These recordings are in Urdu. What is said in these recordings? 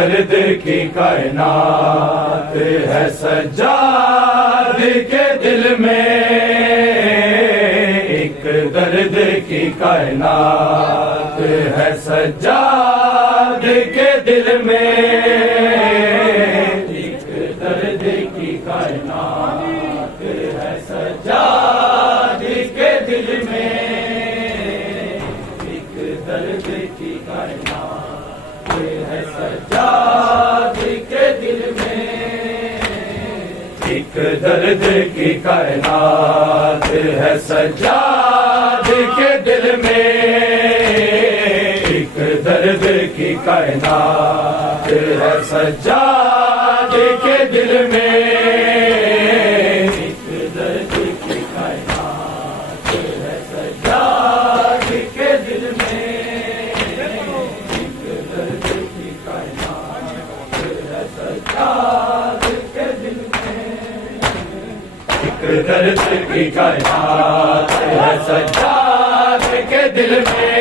درد کی کائنات ہے سجاد کے دل میں، ایک درد کی کائنات ہے سجاد کے دل میں، ایک درد کی کائنات ہے سجاد کے دل میں، ایک درد کی کائنات ہے سجاد کے دل میں، ایک درد کی کائنات ہے سجاد کے دل میں، ایک درد کی کائنات ہے سجاد کے دل میں، ایک درد کی کائنات ہے سجاد کے دل میں، درد کی کائنات ہے سجاد کے دل میں،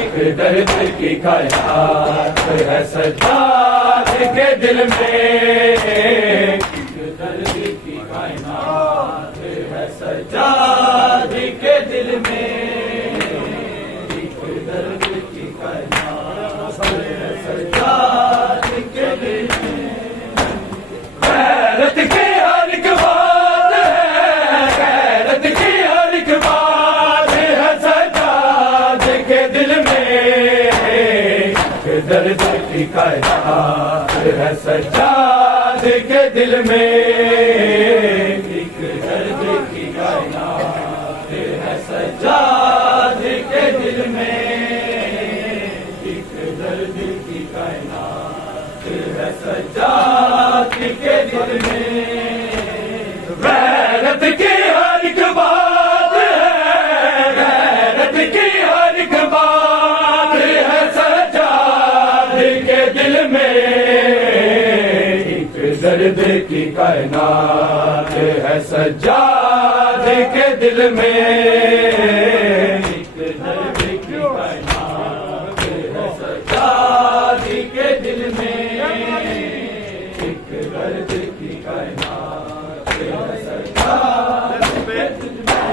ایک درد کی کائنات ہے سجاد کے دل میں، ایک درد کی کائنات ہے سجاد کے دل میں، ایک درد کی کائنات ہے سجاد کے دل میں، غیرت کی درد کی کائنات ہے سجاد کے دل میں، ایک درد کی کائنات ہے سجاد کے دل میں، ایک درد کی کائنات ہے سجاد کے دل میں، غیرت کی ہر ایک بات ہے، غیرت کی ہر ایک بات ہے سجاد کے دل میں، ایک درد کی کائنات ہے سجاد کے دل میں، ایک درد کی کائنات ہے سجاد کے دل میں، ایک درد کی کائنات ہے سجاد کے دل میں،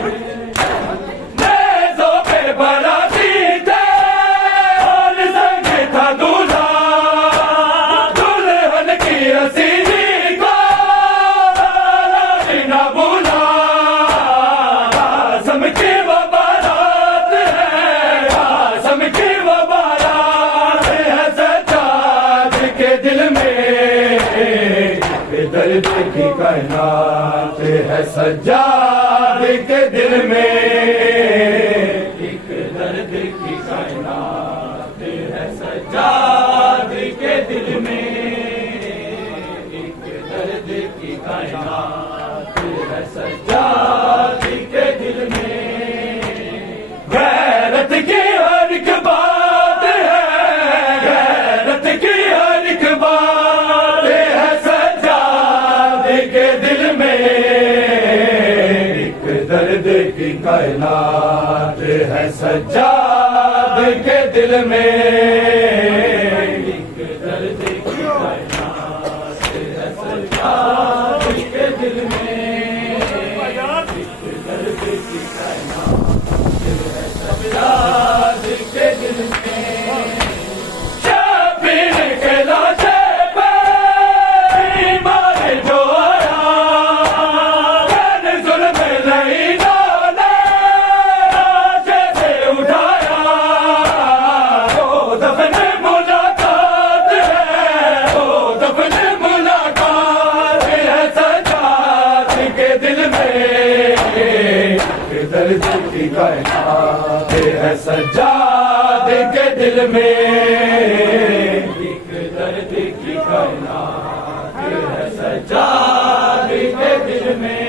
نیزوں پہ براتی تھے اور سنگ تھا دولہا، دلہن کی رسیدی کو نہ بھولا، آزم کی وہ بارات ہے، آزم کی وہ بارات ہے سجاد کے دل میں، ایک درد کی کائنات ہے سجاد کے دل میں، ایک درد کی کائنات ہے سجاد کے دل میں، ایک درد کی کائنات ہے سجاد کے دل میں، غیرت کی ہر ایک بات ہے، غیرت کی ہر ایک بات ہے سجاد درد کی کائنات ہے سجاد کے دل میں، ایک درد کی کائنات ہے سجاد کے دل میں، ایک درد کی کائنات ہے سجاد کے دل میں، شبیر کے لاشے پہ ایمان جو آیا، ظلم لعینوں نے لاشے سے اٹھایا، وہ دفن ملاقات ہے، وہ دفن ملاقات ہے سجاد کے دل میں، درد کی کائنات ہے سجاد کے دل میں، ایک درد کی کائنات ہے سجاد کے دل میں،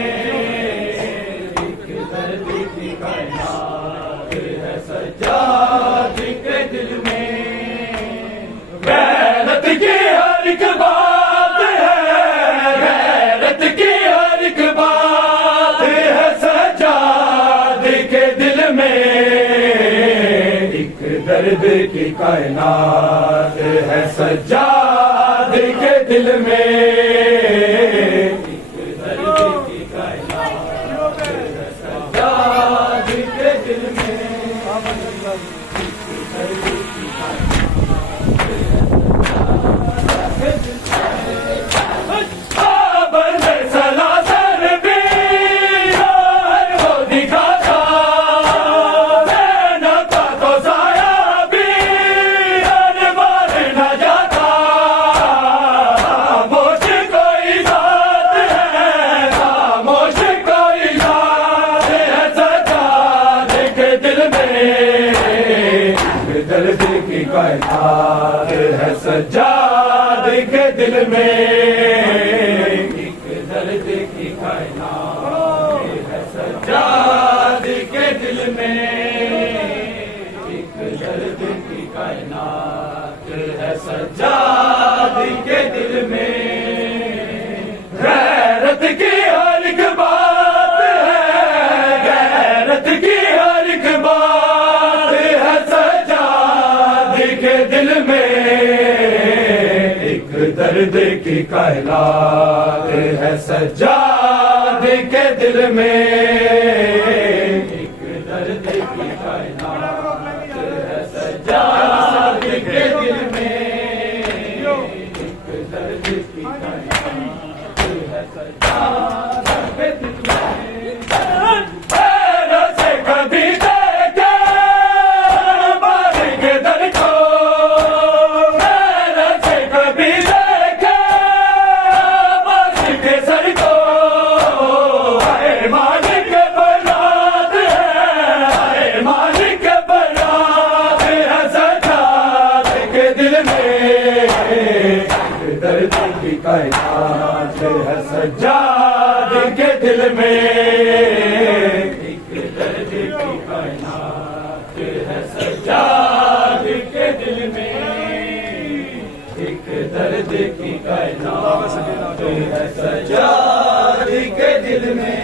ایک درد کی کائنات ہے سجاد کے دل میں، غیرت کی ہر ایک بات ہے، غیرت کی ہر ایک بات ہے سجاد کے دل میں، ایک درد کی کائنات ہے سجاد کے دل میں، ایک درد کی کائنات ہے سجاد کے دل میں، درد کی کائنات ہے سجاد کے دل میں، ایک درد کی کائنات ہے سجاد کے دل میں، ایک درد کی کائنات ہے سجاد کے دل میں، غیرت کی ہر ایک بات ہے، غیرت کی ہر ایک بات ہے سجاد کے دل میں، ایک درد کی کائنات ہے سجاد کے دل میں، ایک درد کی کائنات ہے سجاد کے دل میں، ایک درد کی کائنات ہے سجاد کے دل میں، پیروں سے کبھی دیکھے مالک در کو، پیروں سے کبھی دیکھے مالک سر کو، اے مالک برات ہے، اے مالک برات ہے سجاد کے دل میں، درد کی کائنات ہے سجاد کے دل میں، ایک درد کی کائنات ہے سجاد کے دل میں، ایک درد کی کائنات ہے سجاد کے دل میں،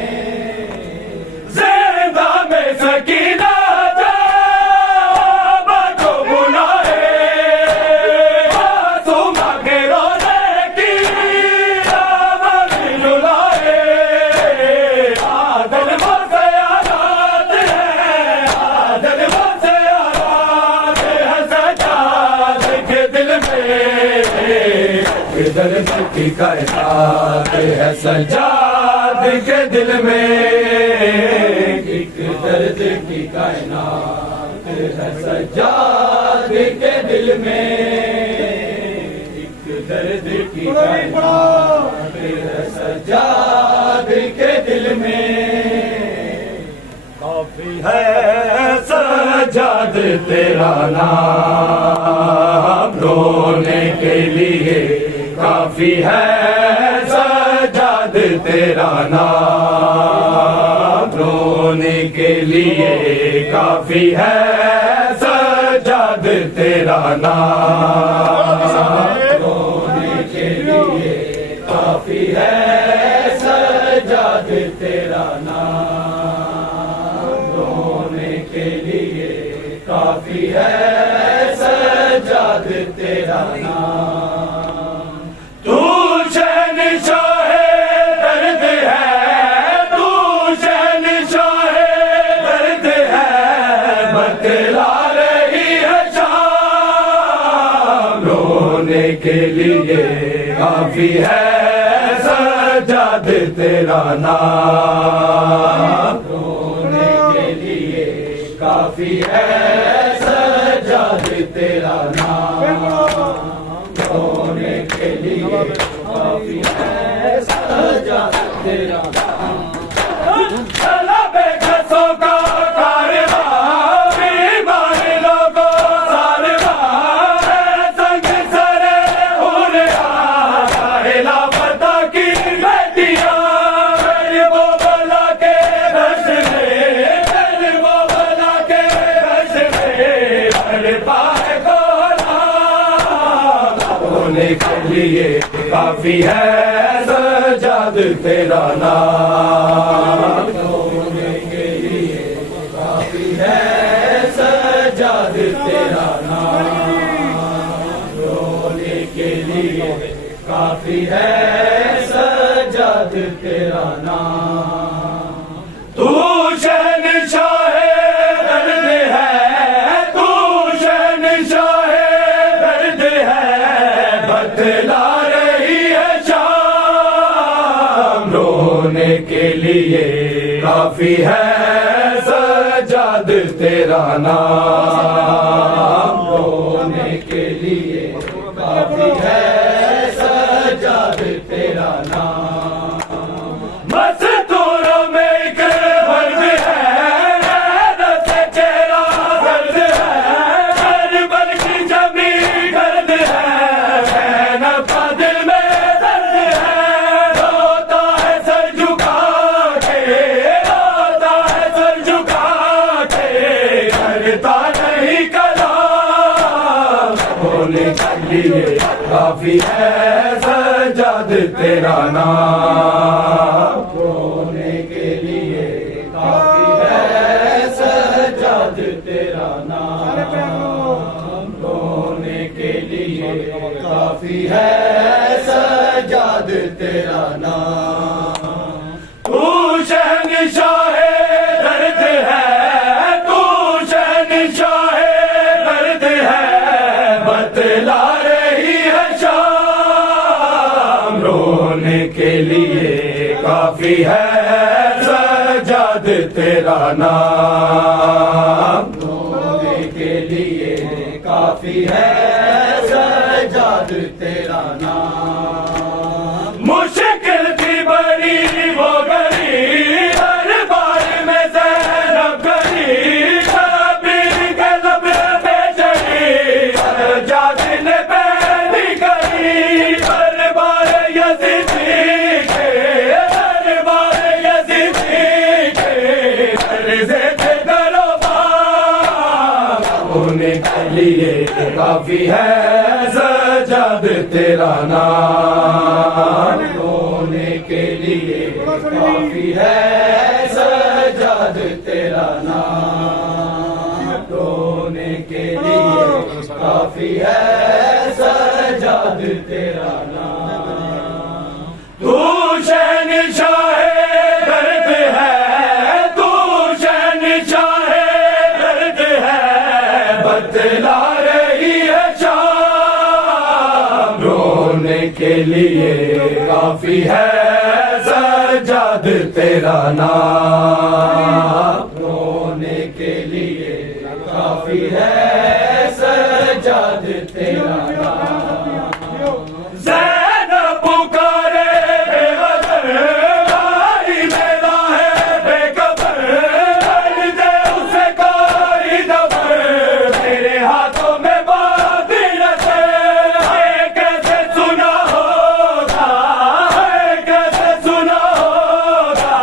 زندہ میں سکینہ درد کی کائنات ہے سجاد کے دل میں، ایک درد کی کائنات ہے سجاد کے دل میں، ایک درد کی کائنات ہے سجاد کے دل میں، کافی ہے سجاد تیرا نام رونے کے لیے، کافی ہے سجاد تیرا نام رونے کے لیے، کافی ہے سجاد تیرا نام رونے کے لیے، کافی ہے سجاد تیرا نام، ہے سجاد تیرا نام، تو شہنشاہ درد ہے، تو شہنشاہ درد ہے، بتلا رہی ہے شام، رونے کے لیے کافی ہے سجاد تیرا نام، رونے کے لیے کافی ہے سجاد تیرا نام، رونے کے لیے کافی ہے سجاد تیرا نام، چلا بے قصوں کا کارواں، بیمار لوگوں سارواں، سنگ سرے ہونیا لا پردہ کی بیٹیاں، وہ بلا کے بس میں، وہ بلا کے بس میں، ہر پائے گولا، ہونے کے لیے کافی ہے سجاد تیرا نام، ہونے کے لیے کافی ہے سجاد تیرا نام، رونے کے لیے کافی ہے سجاد تیرا نام، تو شہنشاہ درد ہے، تو شہنشاہ درد ہے، بتلا رہی ہے شام، رونے کے لیے کافی ہے سجاد تیرا نام، رونے کے لیے کافی ہے سجاد تیرا نام، مستوروں میں ایک فرد ہے، حیرت سے چہرہ درد ہے، کربل کی جمی درد ہے، نفع دل میں درد ہے، روتا ہے سر جھکا کے، روتا ہے سر جھکا کے، کرتا نہیں کلام، ہونے کے لیے کافی ہے سجاد تیرا نام، رونے کے لیے کافی ہے سجاد تیرا نام، رونے کے لیے کافی ہے سجاد تیرا نام، تو شہنشاہ درد ہے، تو شہنشاہ درد ہے، بتلا رہی ہے شام، رونے کے لیے کافی ہے سجاد تیرا نام، رونے کے لیے کافی ہے سجاد تیرا نام، مشکل تھی بڑی وہ گلی، ہر بار میں زینب گلی، شبیر کے لب پہ چڑھی، سجاد نے پہلی گلی، ہر بار یزیدی کے، ہر بار یزیدی کے، عرضے تھے درو بار، ہونے کے لیے کافی ہے سجاد تیرا نام، رونے کے لیے کافی ہے سجاد تیرا نام، رونے کے لیے کافی ہے سجاد تیرا نام، تو شہنشاہ درد ہے، تو شہنشاہ درد ہے، بتلا رہی ہے شام، رونے کے لیے کافی ہے سجاد تیرا نام، رونے کے لیے کافی ہے سجاد تیرا نام، زینب پکارے بے وطن، بھائی میرا ہے بے قبر، کر دے اسے کوئی دبر، میرے ہاتھوں میں باطلت ہے، کیسے سنا ہوگا، کیسے سنا ہوگا،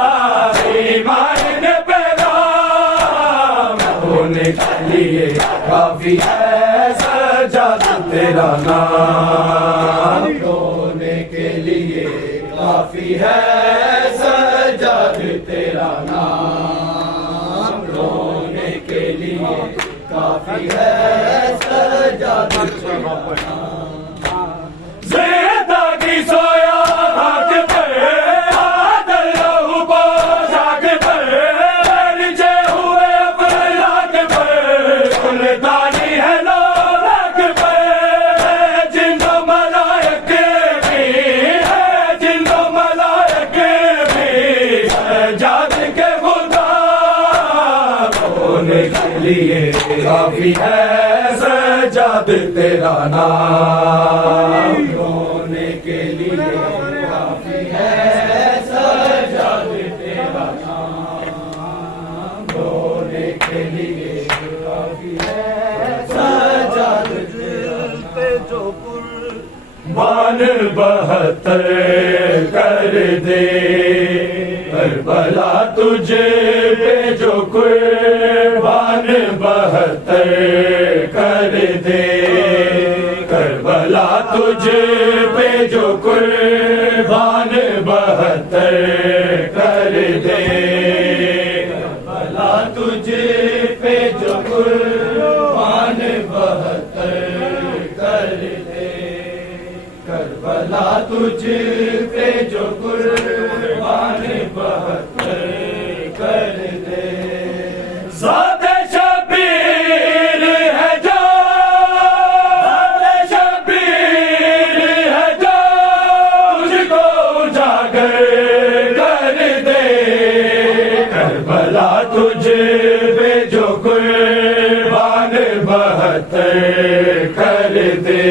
ایمان نے پیغام، ہونے کے لیے کافی ہے سجاد تیرا نام، رونے کے لیے کافی ہے سجاد تیرا نام، رونے کے لیے کافی ہے سجاد تیرا نام زندہ کی سویا خاک پر عادل لہو پوشاک پر نیچے ہوئے افلاک پر سلطانی ہے لولاک پر جن و ملائک بھی ہے جن و ملائک بھی سجاد کے خدا ہونے کے لیے کافی ہے سجاد تیرا نام رونے کے لیے کافی ہے سجاد تیرا نام رونے کے لیے کافی ہے سجاد تیرا جو قربان 72 کر دے کربلا تجھے پہ جو قربان 72 کر دے کربلا تجھے پہ جو قربان 72 کر دے کربلا تجھے پہ جو قربان 72 کر دے کربلا تجھے پہ جو قربان 72 کر دے ذات شبیر ہے جو ذات شبیر ہے جو تجھ کو اجاگر کر دے کربلا تجھے پہ جو قربان 72 کر دے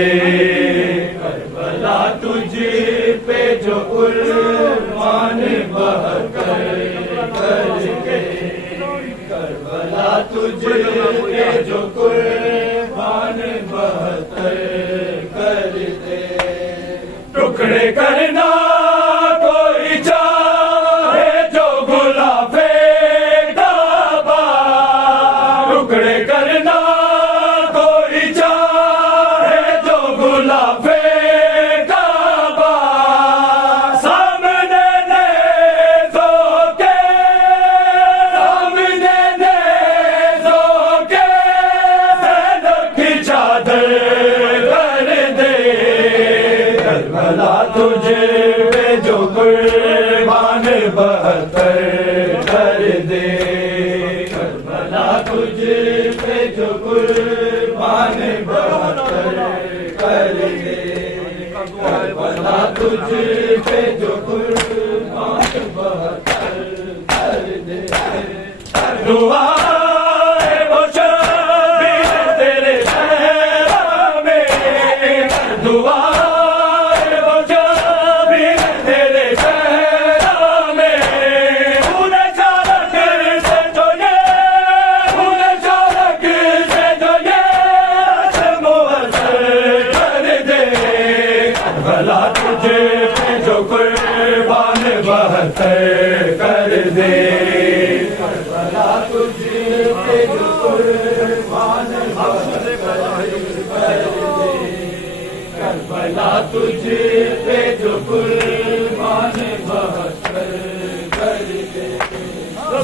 کربلا تجھے پہ جو قربان 72 کر دے کربلا تجھے پہ جو قربان 72 کر دے ٹکڑے کرنا کوئی چاہے جو غلاف کعبہ ٹکڑے کرنا کوئی چاہے جو غلاف کعبہ سامنے نیزوں کے زینب کی چادر کر دے کربلا تجھے پہ جو قربان 72 کر دے کربلا تجھے پہ جو قربان 72 کر دے کربلا تجھے پہ جو قربان 72 کر دے دعا وہ شبیر تیرے صحرا میں دعا وہ شبیر تیرے صحرا میں انہیں چارک سے جو یہ انہیں چارک سے جو یہ مؤثر کر دے کربلا تجھے پہ جو قربان 72 کر دے کربلا تجھے پہ جو قربان 72 کر دے کربلا تجھے پہ جو قربان 72 کر دے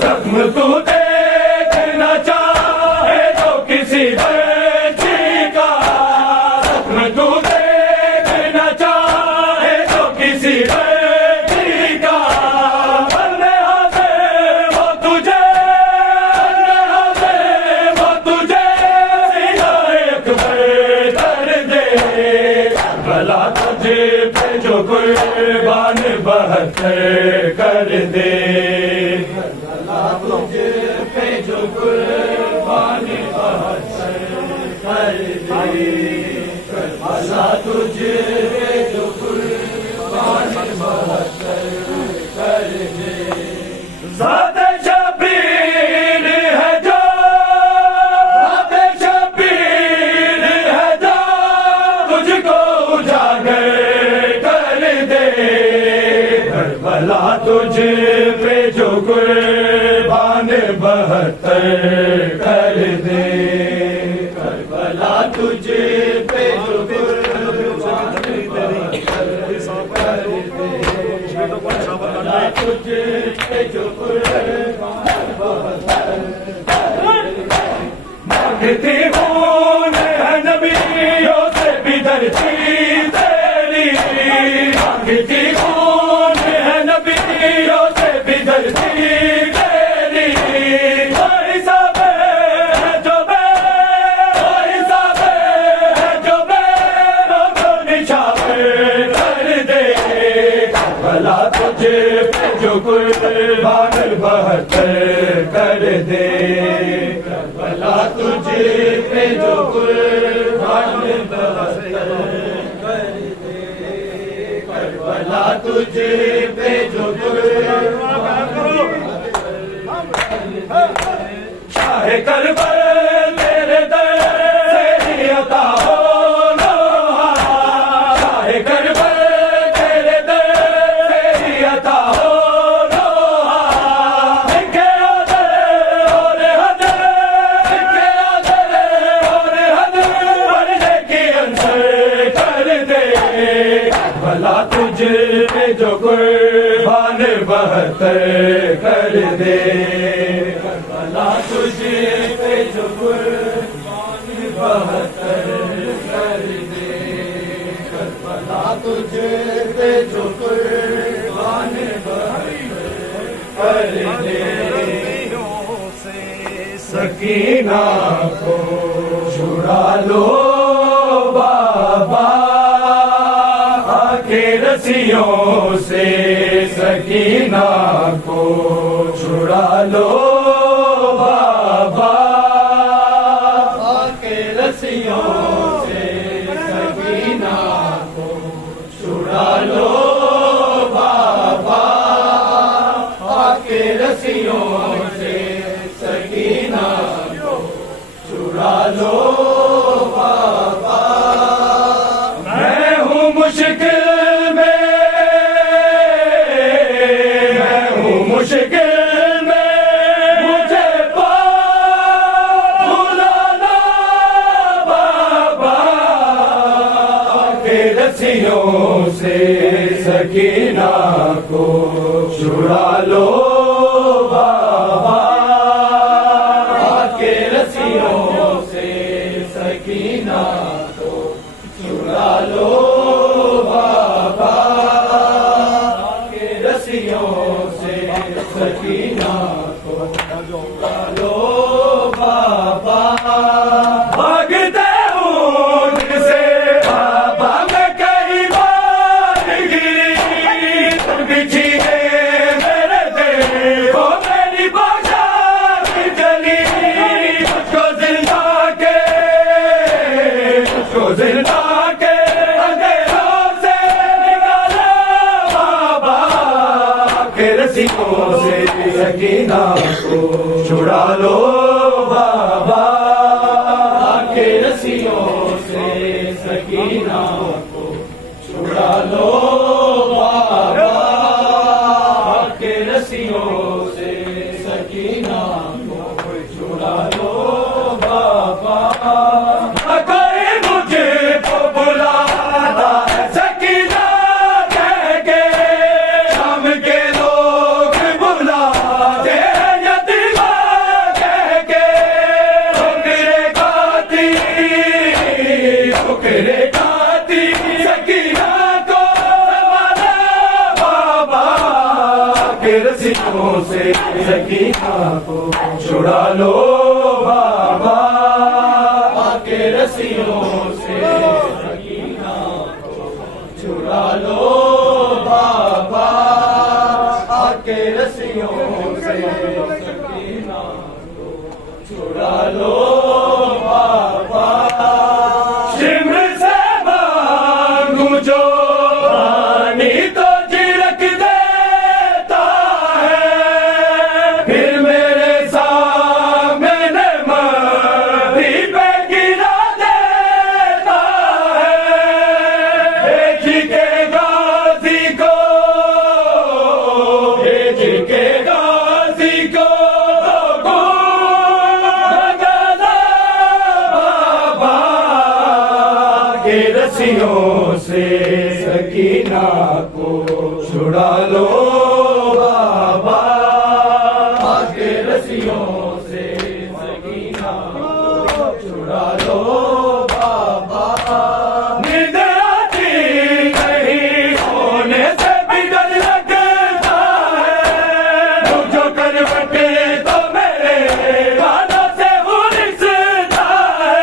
زخم تو دیکھنا چاہے تو کسی بچی کا زخم تو دیکھنا چاہے تو کسی بچی کا بندے حاضر وہ تجھے سینہ اکبر کر دے کربلا تجھے پہ جو قربان 72 کر دے کربلا تجھے پہ جو قربان 72 کر دے کربلا تجھے پہ جو قربان 72 کر دے ذات شبیر ہے جو ذات شبیر ہے جو تجھ کو اجاگر کر دے کربلا تجھے پہ جو قربان 72 کر دے کربلا تجھے پہ جو قربان 72 کر دے کربلا تجھے پہ جو قربان 72 کر دے تجھ پہ جو قربان 72 کر دے کربلا تجھ پہ جو قربان 72 کر دے کربلا تجھ پہ جو قربان شاہ کربلا تیرے در سے ہی عطا ہو لوہا شاہ کربلا تیرے در سے ہی عطا ہو لوہا لکھے آدھر اور حدر لکھے آدھر اور حدر بڑھنے کی انصر کر دے بھلا تجھ پہ جو قربان 72 کر دے کربلا تجھ پہ جو قربان 72 کر دے کربلا تجھ پہ جو قربان 72 کر دے سکینہ کو چھڑا لو بابا کے رسیوں سے سکینہ کو چھڑا لو بابا کے رسیوں سے سکینہ کو چھڑا لو بابا کے رسیوں سے سکینہ کو چھڑا لو بابا میں ہوں مشکل مشکل میں مجھے بھلانا بابا کے رسیوں سے سکینہ کو چھڑا لو بابا کے رسیوں سے سکینہ کو چھڑا لو بابا کے رسیوں سکینہ کو چھڑا لو بابا بھاگتے اونٹ سے بابا میں کئی بار گری بچھی ہے میرے دیکھو میری باشا بھی چلی مجھ کو زندہ کے اندھیروں سے نکالا بابا کے رسیوں سے سکینہ کو چھڑا لو بابا کے رسیوں سے سکینہ کو چھڑا لو بابا کے رسیوں سے سکینہ کو چھڑا لو بابا کوئی مجھے کو بلاتا ہے سکینہ کہہ کے شام کے لوگ بلاتے ہیں یتیمہ کہہ کے ٹھکرے کھاتی سکینہ کو زمانہ بابا کے رسیوں سے سکینہ کو چھڑا لو بابا کے رسیوں سے سکینہ کو چھڑا لو بابا کے رسیوں سے سکینہ کو چھڑا لو بابا شمر سے مانگوں جو پانی تو جھڑک دیتا ہے پھر میرے سامنے مٹی پہ گرا دیتا ہے بھیج کے غازی کو بھیج کے غازی کو کے رسیوں سے سکینہ کو چھڑا لو بابا کے رسیوں سے سکینہ کو چھڑا لو بابا نیند آتی نہیں ہونے سے بھی ڈر لگتا ہے جو کروٹے تو میرے کانوں سے اڑستا ہے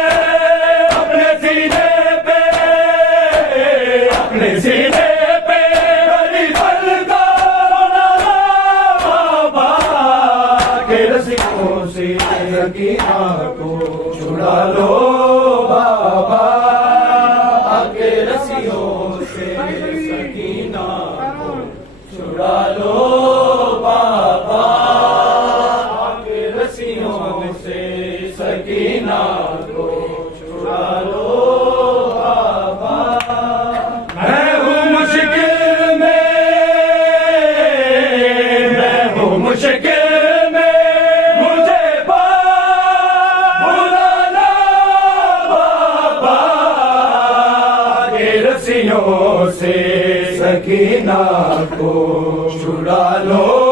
اپنے سینے پہ بڑی پل کا سکینہ کو چھڑا لو بابا کے رسیوں سے سکینہ کو چھڑا لو بابا کے رسیوں سے سکینہ کو چھڑا لو بابا میں ہوں مشکل میں مجھے بلانا بابا کے رسیوں سے سکینہ کو چھڑا لو